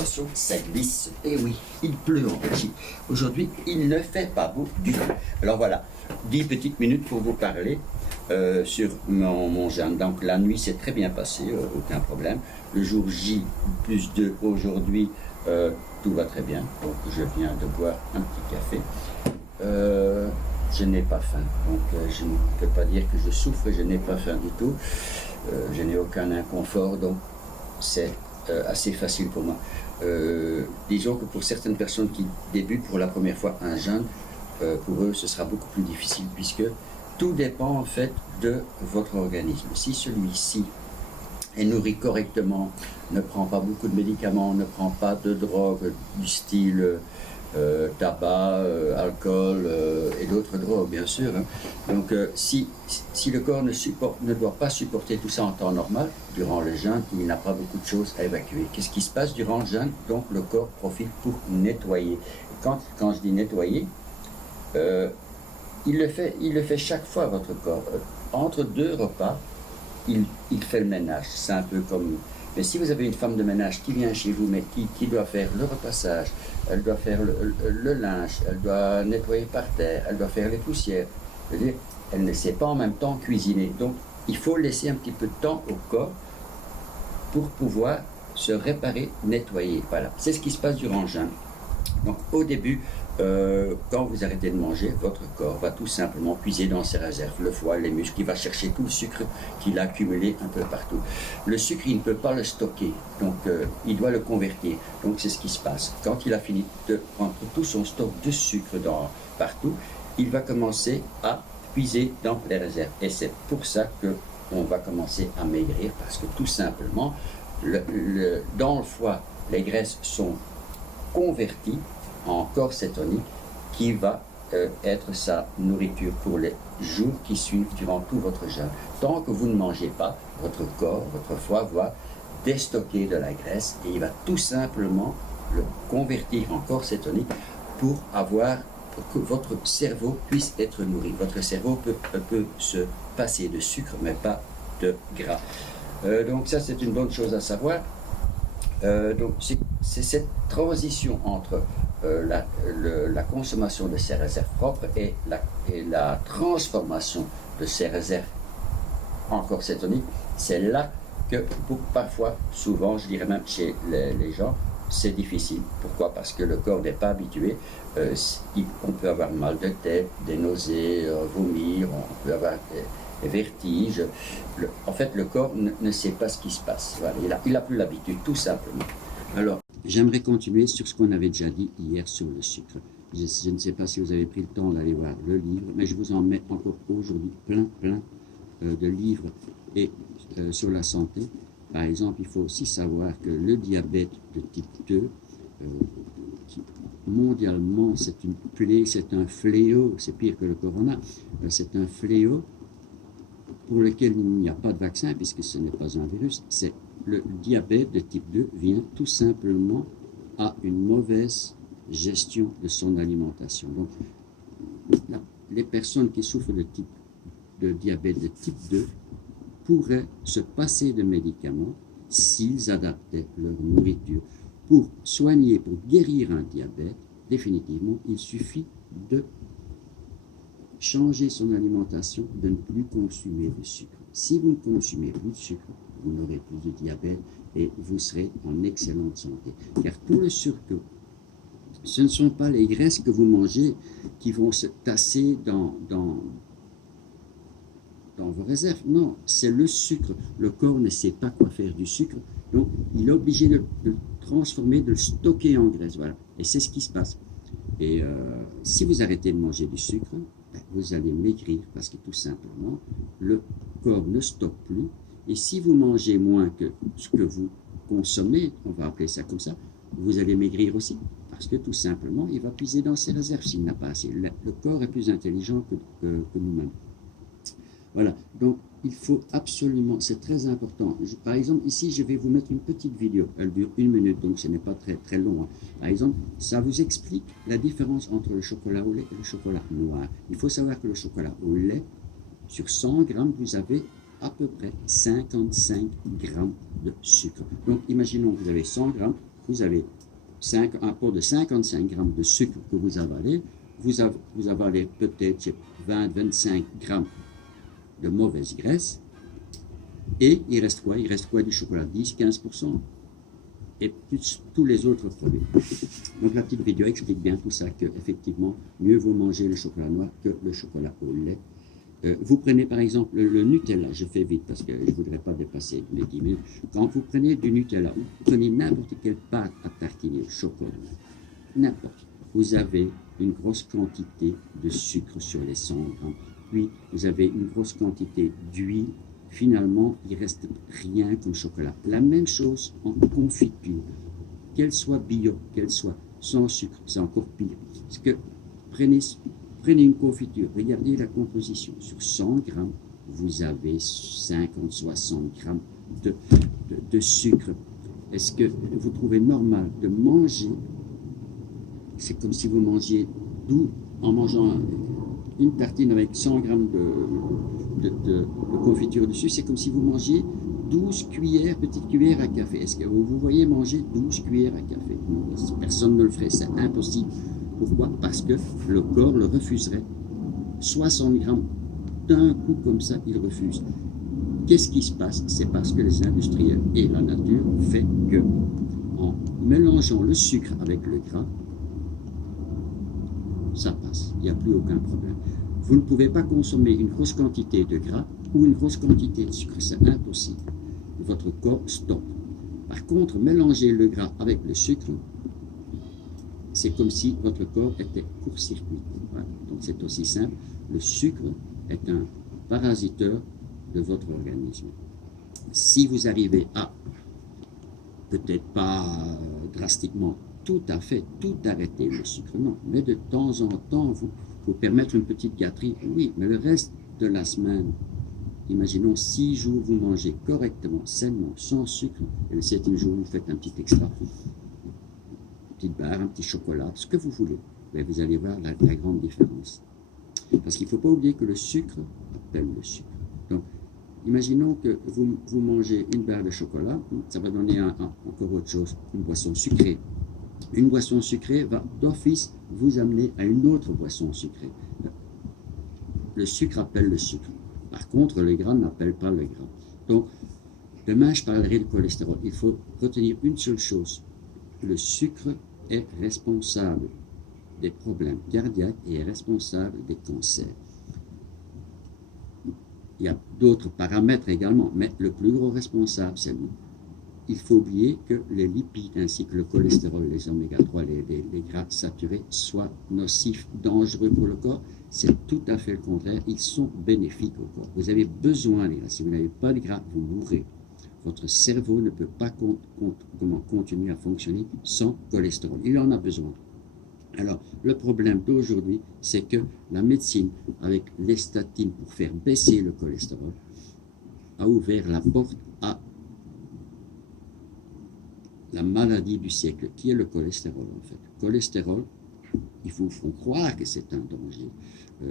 attention, ça glisse. Et oui, il pleut en Belgique. Aujourd'hui, il ne fait pas beau du tout. Alors voilà, 10 petites minutes pour vous parler sur mon jeûne. Donc la nuit s'est très bien passée, aucun problème. Le jour J plus 2 aujourd'hui, tout va très bien. Donc je viens de boire un petit café. Je n'ai pas faim, donc je ne peux pas dire que je souffre, je n'ai pas faim du tout. Je n'ai aucun inconfort, donc c'est assez facile pour moi. Disons que pour certaines personnes qui débutent pour la première fois un jeûne, pour eux ce sera beaucoup plus difficile puisque tout dépend en fait de votre organisme. Si celui-ci est nourri correctement, ne prend pas beaucoup de médicaments, ne prend pas de drogue du style tabac, alcool et d'autres drogues bien sûr. Hein. Donc si le corps ne doit pas supporter tout ça en temps normal, durant le jeûne, il n'a pas beaucoup de choses à évacuer. Qu'est-ce qui se passe durant le jeûne? Donc le corps profite pour nettoyer. Quand je dis nettoyer, il le fait chaque fois votre corps. Entre deux repas, il fait le ménage. C'est un peu comme... Mais si vous avez une femme de ménage qui vient chez vous, mais qui doit faire le repassage, elle doit faire le linge, elle doit nettoyer par terre, elle doit faire les poussières, je veux dire, elle ne sait pas en même temps cuisiner. Donc, il faut laisser un petit peu de temps au corps pour pouvoir se réparer, nettoyer. Voilà, c'est ce qui se passe durant le jeûne. Donc, au début, quand vous arrêtez de manger, votre corps va tout simplement puiser dans ses réserves, le foie, les muscles, il va chercher tout le sucre qu'il a accumulé un peu partout. Le sucre, il ne peut pas le stocker, donc il doit le convertir. Donc c'est ce qui se passe. Quand il a fini de prendre tout son stock de sucre partout, il va commencer à puiser dans les réserves. Et c'est pour ça qu'on va commencer à maigrir, parce que tout simplement, dans le foie, les graisses sont converties en corps cétonique qui va être sa nourriture pour les jours qui suivent durant tout votre jeûne. Tant que vous ne mangez pas, votre corps, votre foie va déstocker de la graisse et il va tout simplement le convertir en corps cétonique pour que votre cerveau puisse être nourri. Votre cerveau peut se passer de sucre mais pas de gras. Donc ça c'est une bonne chose à savoir. Donc c'est cette transition entre la consommation de ces réserves propres et la transformation de ces réserves en corps cétonique, c'est là que parfois, souvent, je dirais même chez les gens, c'est difficile. Pourquoi? Parce que le corps n'est pas habitué. On peut avoir mal de tête, des nausées, vomir, on peut avoir des vertiges. En fait, le corps ne sait pas ce qui se passe. Voilà, il n'a plus l'habitude, tout simplement. Alors, j'aimerais continuer sur ce qu'on avait déjà dit hier sur le sucre. Je ne sais pas si vous avez pris le temps d'aller voir le livre, mais je vous en mets encore aujourd'hui plein de livres et sur la santé. Par exemple, il faut aussi savoir que le diabète de type 2, mondialement, c'est une plaie, c'est un fléau, c'est pire que le corona, c'est un fléau pour lequel il n'y a pas de vaccin, puisque ce n'est pas un virus. C'est le diabète de type 2 vient tout simplement à une mauvaise gestion de son alimentation. Donc, les personnes qui souffrent de diabète de type 2 pourraient se passer de médicaments s'ils adaptaient leur nourriture. Pour soigner, pour guérir un diabète, définitivement, il suffit de changer son alimentation, de ne plus consommer de sucre. Si vous ne consomez plus de sucre, vous n'aurez plus de diabète et vous serez en excellente santé. Car tout le sucre, ce ne sont pas les graisses que vous mangez qui vont se tasser dans vos réserves. Non, c'est le sucre. Le corps ne sait pas quoi faire du sucre, donc il est obligé de le transformer, de le stocker en graisse. Voilà. Et c'est ce qui se passe. Et si vous arrêtez de manger du sucre, vous allez maigrir parce que tout simplement, le corps ne stocke plus. Et si vous mangez moins que ce que vous consommez, on va appeler ça comme ça, vous allez maigrir aussi. Parce que tout simplement, il va puiser dans ses réserves s'il n'a pas assez. Le corps est plus intelligent que nous-mêmes. Voilà, donc il faut absolument, c'est très important. Par exemple, ici, je vais vous mettre une petite vidéo. Elle dure 1 minute, donc ce n'est pas très long. Hein. Par exemple, ça vous explique la différence entre le chocolat au lait et le chocolat noir. Il faut savoir que le chocolat au lait, sur 100 grammes, vous avez à peu près 55 grammes de sucre. Donc, imaginons que vous avez 100 grammes, vous avez un pot de 55 grammes de sucre que vous avalez, vous avalez peut-être 20-25 grammes de mauvaise graisse, et il reste quoi? Il reste quoi du chocolat? 10-15%, et plus tous les autres produits. Donc la petite vidéo explique bien tout ça, que effectivement, mieux vaut manger le chocolat noir que le chocolat au lait. Vous prenez par exemple le Nutella, je fais vite parce que je ne voudrais pas dépasser les 10 minutes. Quand vous prenez du Nutella, vous prenez n'importe quelle pâte à tartiner au chocolat, n'importe, vous avez une grosse quantité de sucre sur les 100 grammes, puis vous avez une grosse quantité d'huile. Finalement, il ne reste rien comme chocolat. La même chose en confiture, qu'elle soit bio, qu'elle soit sans sucre, c'est encore pire. Parce que prenez une confiture, regardez la composition. Sur 100 grammes, vous avez 50-60 grammes de sucre. Est-ce que vous trouvez normal de manger? C'est comme si vous mangiez en mangeant une tartine avec 100 grammes de confiture dessus, c'est comme si vous mangiez 12 cuillères, petites cuillères à café. Est-ce que vous voyez manger 12 cuillères à café? Personne ne le ferait, c'est impossible. Pourquoi? Parce que le corps le refuserait. 60 grammes d'un coup comme ça, il refuse. Qu'est-ce qui se passe? C'est parce que les industriels et la nature fait que, en mélangeant le sucre avec le gras, ça passe, il n'y a plus aucun problème. Vous ne pouvez pas consommer une grosse quantité de gras ou une grosse quantité de sucre, c'est impossible. Votre corps stoppe. Par contre, mélanger le gras avec le sucre, c'est comme si votre corps était court-circuité. Voilà. Donc c'est aussi simple. Le sucre est un parasiteur de votre organisme. Si vous arrivez à, peut-être pas drastiquement, tout à fait, tout arrêter le sucre, non, mais de temps en temps, vous permettre une petite gâterie, oui, mais le reste de la semaine, imaginons 6 jours, vous mangez correctement, sainement, sans sucre, et le 7e jour, vous faites un petit extra, une petite barre, un petit chocolat, ce que vous voulez, mais vous allez voir la grande différence. Parce qu'il ne faut pas oublier que le sucre appelle le sucre. Donc, imaginons que vous mangez une barre de chocolat, ça va donner encore autre chose, une boisson sucrée. Une boisson sucrée va d'office vous amener à une autre boisson sucrée. Le sucre appelle le sucre. Par contre, le gras n'appelle pas le gras. Donc, demain, je parlerai de cholestérol. Il faut retenir une seule chose. Le sucre est responsable des problèmes cardiaques et est responsable des cancers. Il y a d'autres paramètres également, mais le plus gros responsable, c'est lui. Il faut oublier que les lipides ainsi que le cholestérol, les oméga 3, les gras saturés soient nocifs, dangereux pour le corps. C'est tout à fait le contraire. Ils sont bénéfiques au corps. Vous avez besoin des gras. Si vous n'avez pas de gras, vous mourrez. Votre cerveau ne peut pas continuer à fonctionner sans cholestérol. Il en a besoin. Alors, le problème d'aujourd'hui, c'est que la médecine, avec les statines pour faire baisser le cholestérol, a ouvert la porte à la maladie du siècle, qui est le cholestérol en fait. Le cholestérol, ils vous font croire que c'est un danger.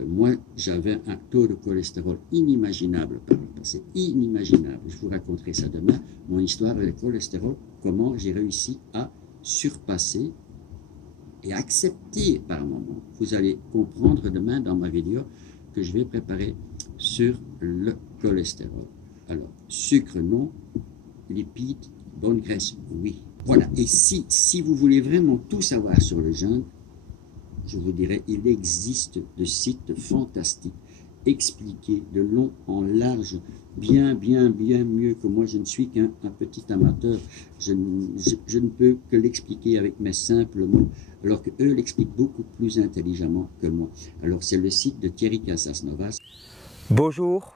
Moi, j'avais un taux de cholestérol inimaginable par le passé, inimaginable. Je vous raconterai ça demain, mon histoire avec le cholestérol, comment j'ai réussi à surpasser et accepter par moment. Vous allez comprendre demain dans ma vidéo que je vais préparer sur le cholestérol. Alors, sucre non, lipides, bonne graisse, oui. Voilà, et si vous voulez vraiment tout savoir sur le jeûne, je vous dirais, il existe de sites fantastiques, expliqués de long en large, bien mieux que moi. Je ne suis qu'un petit amateur. Je ne peux que l'expliquer avec mes simples mots, alors qu'eux l'expliquent beaucoup plus intelligemment que moi. Alors c'est le site de Thierry Casasnovas. Bonjour.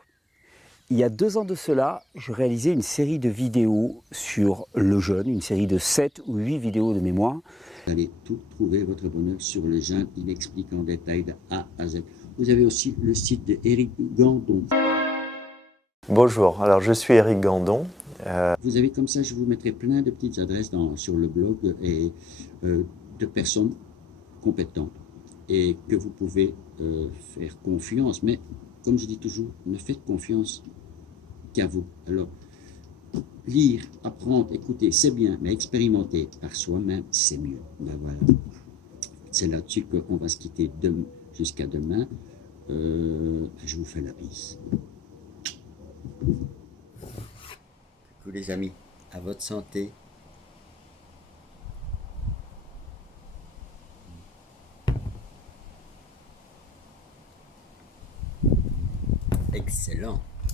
Il y a 2 ans de cela, je réalisais une série de vidéos sur le jeûne, une série de 7 ou 8 vidéos de mémoire. Vous allez tout trouver votre bonheur sur le jeûne, il explique en détail de A à Z. Vous avez aussi le site de Éric Gandon. Bonjour, alors je suis Éric Gandon. Vous avez comme ça, je vous mettrai plein de petites adresses sur le blog et de personnes compétentes et que vous pouvez faire confiance. Mais comme je dis toujours, ne faites confiance qu'à vous. Alors, lire, apprendre, écouter, c'est bien, mais expérimenter par soi-même, c'est mieux. Ben voilà. C'est là-dessus qu'on va se quitter jusqu'à demain. Je vous fais la bise. Coucou les amis, à votre santé. Excellent.